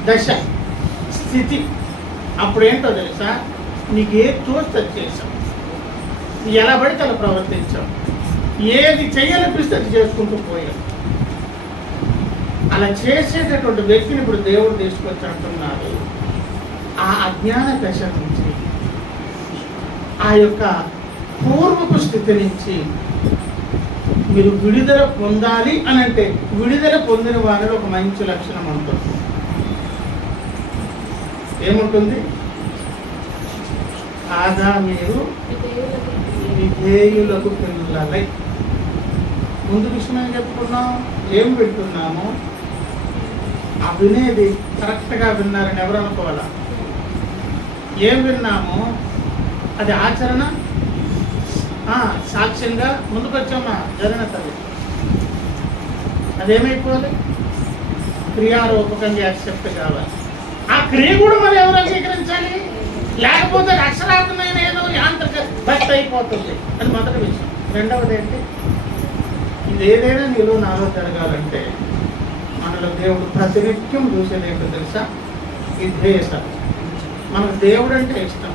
దశ స్థితి. అప్పుడేంటో తెలుసా? నీకు ఏది తోస్తే చేసావు, ఎలా పడితే అలా ప్రవర్తించావు, ఏది చెయ్యాలనిపిస్తే అది చేసుకుంటూ పోయావు. అలా చేసేటటువంటి వ్యక్తిని ఇప్పుడు దేవుడు తీసుకొచ్చి అంటున్నారు, ఆ అజ్ఞాన దశ నుంచి, ఆ యొక్క పూర్వపు స్థితి నుంచి మీరు విడుదల పొందాలి అని అంటే, విడుదల పొందిన వారిలో ఒక మంచి లక్షణం ఉంటుంది. ఏముంటుంది? కాదా మీరు విధేయులకు పిల్లలై. ముందు విషయం ఏం చెప్పుకున్నాం? ఏం వింటున్నాము? ఆ వినేది కరెక్ట్గా విన్నారని ఎవరు అనుకోవాలా? ఏం విన్నామో అది ఆచరణ సాక్ష్యంగా ముందుకొచ్చామా జరిగిన తల్లి, అదేమైపోవాలి? క్రియారూపకంగా యాక్సెప్ట్ కావాలి. ఆ క్రియ కూడా మరి ఎవరు అంగీకరించాలి? లేకపోతే అక్షరార్థమైన ఏదో యాంత్రిక భక్తి అయిపోతుంది. అది మొదటి విషయం. రెండవది ఏంటి? ఇది ఏదైనా నీలో నాలో జరగాలంటే మనలో దేవుడు ప్రతినిత్యం చూసేది ఏంటో తెలుసా? విధేయత. మనకు దేవుడు అంటే ఇష్టం.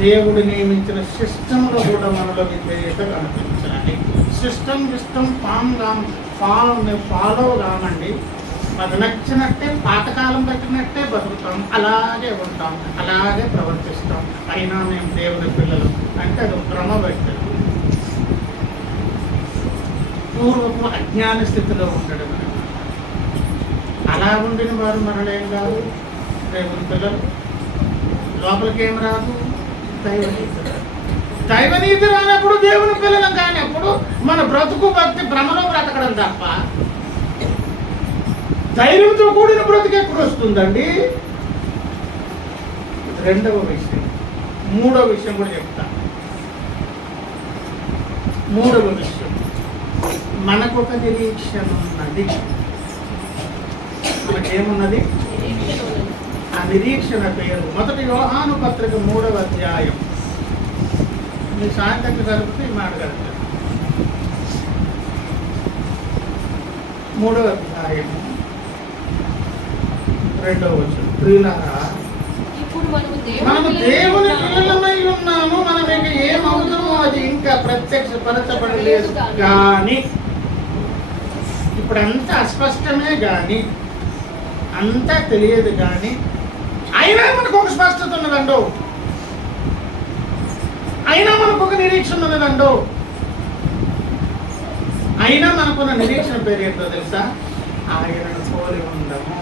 దేవుడు నియమించిన సిస్టంలో కూడా మనలో విధేయత కనిపించాలి. సిస్టమ్ ఫాలో కామండి. మాకు నచ్చినట్టే పాతకాలం పెట్టినట్టే బతుకుతాం, అలాగే ఉంటాం, అలాగే ప్రవర్తిస్తాం. అయినా మేము దేవుని పిల్లలు అంటే అది భ్రమ పెట్టారు. పూర్వపు అజ్ఞాన స్థితిలో ఉండడం. అలా ఉండిన వారు మరలేం కాదు దేవుని పిల్లలు. లోపలికి ఏం రాదు? దైవనీతి రాదు. దైవనీతి రానప్పుడు దేవుని పిల్లలం కానప్పుడు మన బ్రతుకు భక్తి భ్రమలో బ్రతకడం తప్ప ధైర్యంతో కూడిన బ్రతుకు ఎప్పుడు వస్తుందండి? రెండవ విషయం. మూడవ విషయం కూడా చెప్తా. మూడవ విషయం, మనకొక నిరీక్షణ ఉన్నది. మనకేమున్నది? ఆ నిరీక్షణ పేరు 1 యోహాను పత్రిక 3వ అధ్యాయం. మీ సాయంత్రం కలిపితే ఈ మాట కలుగుతారు. 3వ అధ్యాయం 2వ వచనం. ప్రియులారా, మనము దేవుని పిల్లలమై ఉన్నాము, మనం ఇక ఏమవుతామో అది ఇంకా ప్రత్యక్షపరచబడలేదు కానీ, ఇప్పుడు అంతా అస్పష్టమే కానీ, అంతా తెలియదు కానీ, అయినా మనకు ఒక స్పష్టత ఉన్నదండో, అయినా మనకు ఒక నిరీక్షణ ఉన్నదండో. అయినా మనకున్న నిరీక్షణ పేరు ఏంటో తెలుసా? ఆయనను పోలి ఉండము.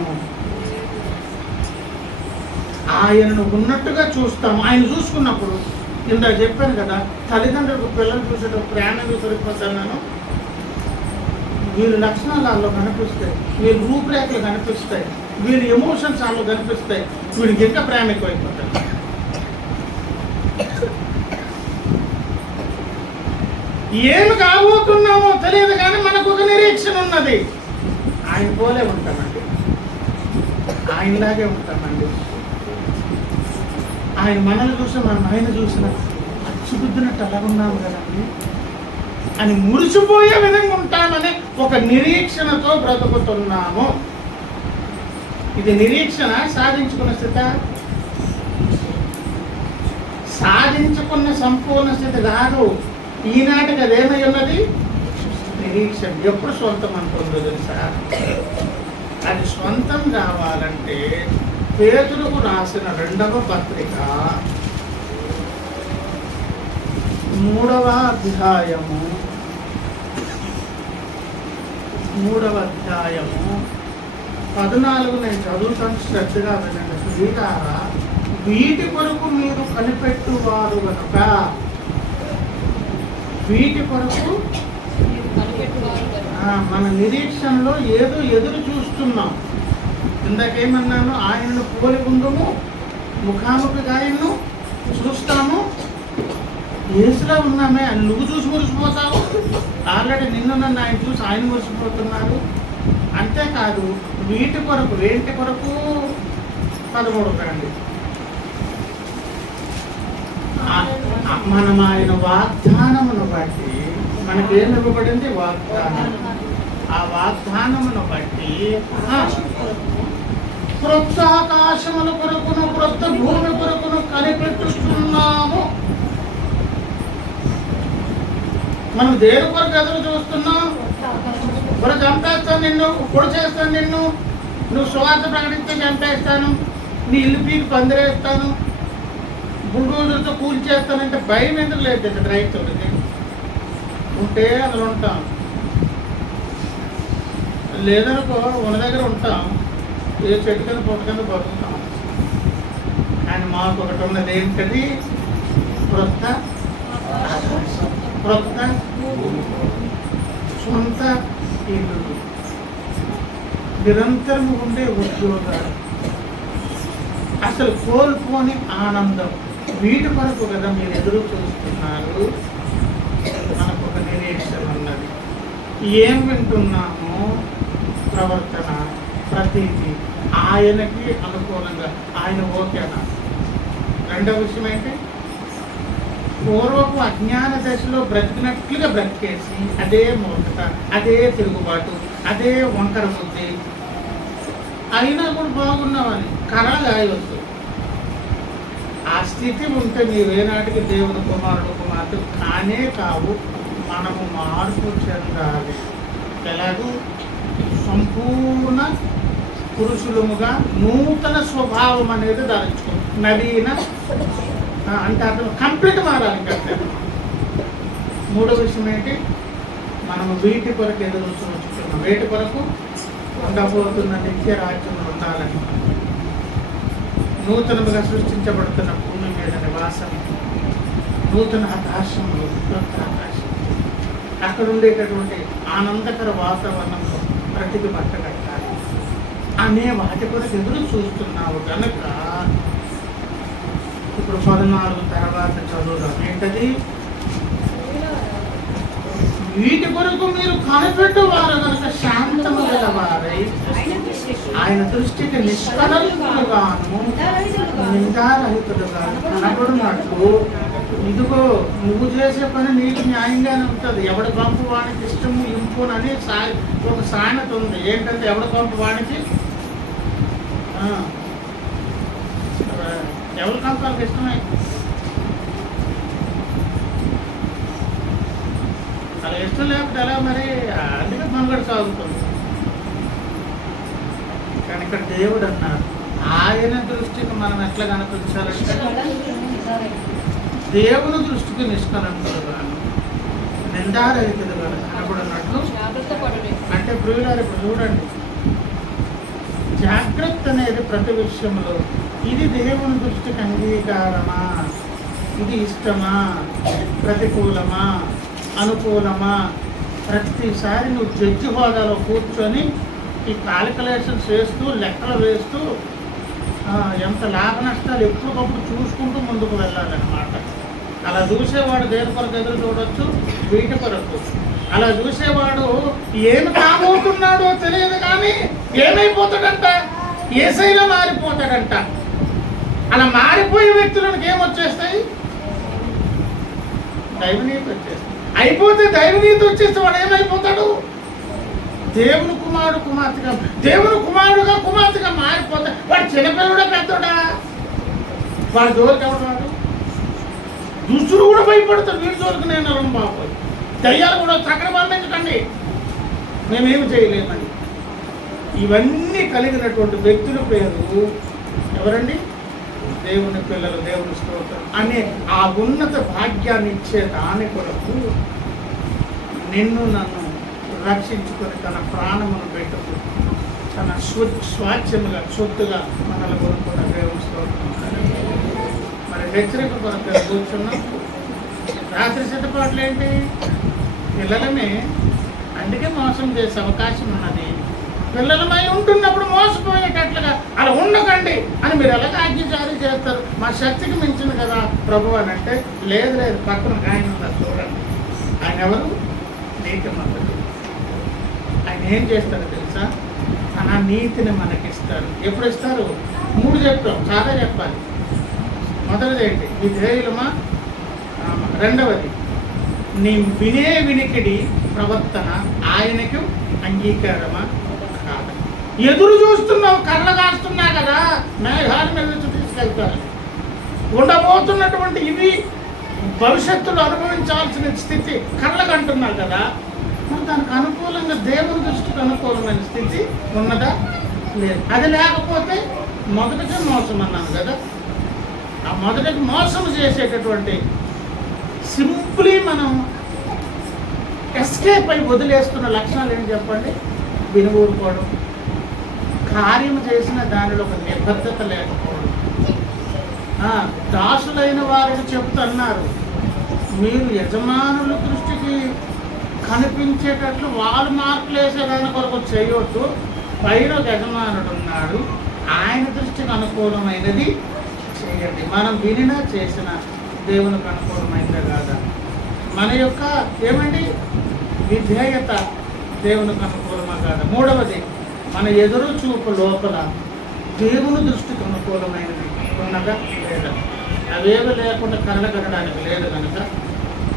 ఆయనను ఉన్నట్టుగా చూస్తాము. ఆయన చూసుకున్నప్పుడు, ఇందా చెప్పాను కదా, తల్లిదండ్రులకు పిల్లలు చూసేటప్పుడు ప్రయాణంగా సరిపోతున్నాను. వీళ్ళ లక్షణాలు వాళ్ళు కనిపిస్తాయి, వీళ్ళ రూపురేఖలు కనిపిస్తాయి, వీళ్ళ ఎమోషన్స్ వాళ్ళు కనిపిస్తాయి. వీడికి ఇంకా ప్రేమ ఎక్కువైపోతాయి. ఏమి కాబోతున్నామో తెలియదు కానీ మనకు ఒక నిరీక్షణ ఉన్నది. ఆయన పోలే ఉంటామండి, ఆయనలాగే ఉంటామండి. ఆయన మనల్ని చూసి మనం ఆయన చూసిన అచ్చుబుద్ధినట్టు అలా ఉన్నాము కదండి అని మురిసిపోయే విధంగా ఉంటామని ఒక నిరీక్షణతో బ్రతుకుతున్నాము. ఇది నిరీక్షణ సాధించుకున్న స్థితి, సాధించుకున్న సంపూర్ణ స్థితి కాదు. ఈనాటికి అదేమై ఉన్నది? నిరీక్షణ. ఎప్పుడు సొంతం అంటుందో తెలుసా? అది సొంతం కావాలంటే పేతురుకు రాసిన 2వ పత్రిక మూడవ అధ్యాయము 14 నేను చదువుతాను, శ్రద్ధగా వినండి. వీటారా, వీటి కొరకు మీరు కనిపెట్టువారు కనుక, వీటి కొరకు మీరు కనిపెట్టువారు కనుక. మన నిరీక్షణలో ఏదో ఎదురు చూస్తున్నాం. ఇందాకేమన్నాను, ఆయనను పోలి ఉందుము, ముఖాముఖిగా ఆయన్ను చూస్తాము. యేసులో ఉన్నామే అని నువ్వు చూసి మురిసిపోతావు. ఆల్రెడీ నిన్ను నన్ను ఆయన చూసి ఆయన మురిసిపోతున్నారు. అంతేకాదు వీటి కొరకు, వేటి కొరకు 13 రండి. మనం ఆయన వాగ్దానమును బట్టి మనకేం ఇవ్వబడింది? వాగ్దానం. ఆ వాగ్దానమును బట్టి క్రొత్త ఆకాశముల కొరకును క్రొత్త భూమి కొరకును కనిపెట్టుస్తున్నాము. మనం దేని కొరకు ఎదురు చూస్తున్నాం? ఇప్పుడు చంపేస్తాను నిన్ను, ఇప్పుడు చేస్తాను నిన్ను, నువ్వు సువార్త ప్రకటిస్తే చంపేస్తాను, నీ ఇల్లు పీకి పందిరేస్తాను, బుల్డోజర్తో కూల్చేస్తానంటే భయం ఎందుకు లేదు? రైతులకి ఉంటే అందులో ఉంటాం, లేదనుకో ఉన్న దగ్గర ఉంటాం, ఏ చెట్టు కింద పొట్ట కింద బతుకుతాం. ఆయన మాకు ఒకటి ఉన్నది, ఏంటది? క్రొత్త సొంత ఇల్లు, నిరంతరం ఉండే ఉద్యోగాలు, అసలు కోల్పోని ఆనందం. వీటి కొరకు కదా మీరు ఎదురు చూస్తున్నారు. మనకు ఒక నిరీక్షణ ఉన్నది. ఏం వింటున్నామో ప్రవర్తన ప్రతిదీ ఆయనకి అనుకూలంగా, ఆయన ఓకేనా. రెండవ విషయం ఏంటి? పూర్వపు అజ్ఞాన దశలో బ్రతికినట్లుగా బ్రతికేసి అదే మూర్ఖత, అదే తిరుగుబాటు, అదే వంకర బుద్ధి, అయినా కూడా బాగున్నామని కరాగాయవద్దు. ఆ స్థితి ఉంటే నీవేనాటికి దేవుని కుమారుడు కుమార్తె కానే కావు. మనము మార్పు చెందాలి. ఎలాగూ సంపూర్ణ పురుషులముగా నూతన స్వభావం అనేది ధరించుకో. నవీన అంటే అతను కంప్లీట్ మారాలి. కంటే మూడో విషయం ఏంటి? మనము వీటి కొరకు ఎదురు చూస్తున్నాం. వేటి కొరకు? ఉండబోతున్న నిత్య రాజ్యం ఉండాలని, నూతనముగా సృష్టించబడుతున్న భూమి మీద నివాసం, నూతన ఆకాశంలో కొత్త ఆకాశం, అక్కడ ఉండేటటువంటి ఆనందకర వాతావరణంలో ప్రతికి బట్ట కట్టాలి అనే వాటి కొరకు ఎదురు చూస్తున్నావు కనుక ఇప్పుడు 14 తర్వాత చదువుదాం. ఏంటది? వీటి కొరకు మీరు కనిపెట్టువారు కనుక శాంతము గలవారై ఆయన దృష్టికి నిష్కలంకులుగాను నిందారహితులుగాను కనబడినట్లు. ఇదిగో నువ్వు చేసే పని నీకు న్యాయంగానే ఉంటుంది. ఎవడి పంపు వానికి ఇష్టము ఇంపు అని ఒక సామెత ఉంది. ఏంటంటే ఎవడి పంపు వానికి, ఎవరి కంపాలకు ఇష్టమే. అలా ఇష్టం లేకపోతే ఎలా మరి? అందుకే మనుగడ సాగుతుంది. కానీ ఇక్కడ దేవుడు అన్నారు, ఆయన దృష్టికి మనం ఎట్లా కనిపించాలంటే దేవుని దృష్టికి నిష్కలంకులుగాను నిందారహితులుగా కనబడినట్లు. అంటే ప్రియులారు ఇప్పుడు చూడండి, జాగ్రత్త అనేది ప్రతి విషయంలో ఇది దేవుని దృష్టికి అంగీకారమా, ఇది ఇష్టమా, ప్రతికూలమా, అనుకూలమా? ప్రతిసారి నువ్వు జడ్జి హోదాలో కూర్చొని ఈ కాలిక్యులేషన్స్ వేస్తూ లెక్కలు వేస్తూ ఎంత లాభ నష్టాలు ఎప్పటికప్పుడు చూసుకుంటూ ముందుకు వెళ్ళాలన్నమాట. అలా చూసేవాడు దేని కొరకు ఎదురు చూడొచ్చు? వీటి కొరకు. అలా చూసేవాడు ఏమి కాబోతున్నాడో తెలియదు కానీ ఏమైపోతాడంట? ఏసైలో మారిపోతాడంట. అలా మారిపోయే వ్యక్తులకు ఏమొచ్చేస్తాయి? దైవనీతి వచ్చేస్తాయి. అయిపోతే దైవనీతి వచ్చేస్తే వాడు ఏమైపోతాడు? దేవుని కుమారుడు కుమార్తెగా, దేవుని కుమారుడుగా కుమార్తెగా మారిపోతాడు. వాడు చిన్నపిల్లడా పెద్దోడా? వాడి జోలికి ఎవడు? దుష్టుడు కూడా భయపడతాడు. వీడి జోలికి నేను రం బాబోయ్. దయ్యాలు కూడా చక్కర పంపించకండి, మేమేమి చేయలేమని. ఇవన్నీ కలిగినటువంటి వ్యక్తుల పేరు ఎవరండి? దేవుని పిల్లలు, దేవుని స్తోత్రం అనే ఆ ఉన్నత భాగ్యాన్ని ఇచ్చే దాని కొరకు నిన్ను నన్ను రక్షించుకొని తన ప్రాణమును పెట్టుకు తన స్వాచ్యముగా సొత్తుగా మనల్ని కొనుక్కున్న దేవుని స్తోత్రం. మరి హెచ్చరిక కొరకు కూర్చున్నాం. రాత్రి సిద్ధపాట్లు ఏంటి? పిల్లలమే, అందుకే మోసం చేసే అవకాశం ఉన్నది. పిల్లలమై ఉంటున్నప్పుడు మోసపోయేటట్లుగా అలా ఉండకండి అని మీరు ఎలాగ ఆజ్ఞ జారీ చేస్తారు? మా శక్తికి మించింది కదా ప్రభు అని అంటే, లేదు లేదు, పక్కన ఆయన ఉన్నారు చూడండి. ఆయన ఎవరు? నీతి మంతుడు. ఆయన ఏం చేస్తారో తెలుసా? తన నీతిని మనకిస్తారు. ఎప్పుడు ఇస్తారు? 3 చెప్తాం, చాలా చెప్పాలి. మొదటిది ఏంటి? విధేయులమా. రెండవది నీ వినే వినికిడి ప్రవర్తన ఆయనకు అంగీకారమా కాదా? ఎదురు చూస్తున్నావు, కళ్ళ కాస్తున్నా కదా మేఘాల మీద తీసుకెళ్తారు. ఉండబోతున్నటువంటి ఇవి భవిష్యత్తులో అనుభవించాల్సిన స్థితి కళ్ళకంటున్నావు కదా, మరి దానికి అనుకూలంగా దేవుని దృష్టికి అనుకూలమైన స్థితి ఉన్నదా? లేదు. అది లేకపోతే మొదటిగా మోసం అన్నాను కదా, ఆ మొదటికి మోసం చేసేటటువంటి సింప్లీ మనం ఎస్కేప్ అయి వదిలేస్తున్న లక్షణాలు ఏంటి చెప్పండి? వినుగూరుకోవడం, కార్యం చేసిన దానిలో ఒక నిబద్ధత లేకపోవడం. దాసులైన వారికి చెప్తున్నారు, మీరు యజమానుల దృష్టికి కనిపించేటట్లు వాళ్ళు మార్కులు వేసేదాని కొరకు చేయొద్దు. పైన ఒక యజమానుడు ఉన్నాడు, ఆయన దృష్టికి అనుకూలమైనది చేయండి. మనం వినినా చేసిన దేవునికి అనుకూలమైందా కాదా? మన యొక్క ఏమండి విధేయత దేవునికి అనుకూలమా కాదా? మూడవది, మన ఎదురు చూపు లోపల దేవుని దృష్టికి అనుకూలమైనది ఉన్నదా లేదా? అవేవి లేకుండా కనడానికి లేదు కనుక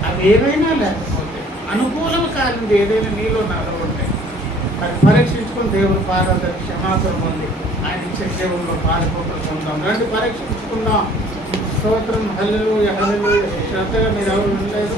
అవి ఏవైనా లేకపోతే అనుకూలం కానిది ఏదైనా నీలో నాలో ఉంటాయి. అది పరీక్షించుకొని దేవుని పాదాల క్షమాపణ పొంది ఆయన ఇచ్చే దేవుల్లో పారిపోకుండా ఉందాం. రండి పరీక్షించుకుందాం. స్తోత్రం. హల్లెలూయా హల్లెలూయా. శ్రద్ధగా మీరు ఎవరు వినలేదు.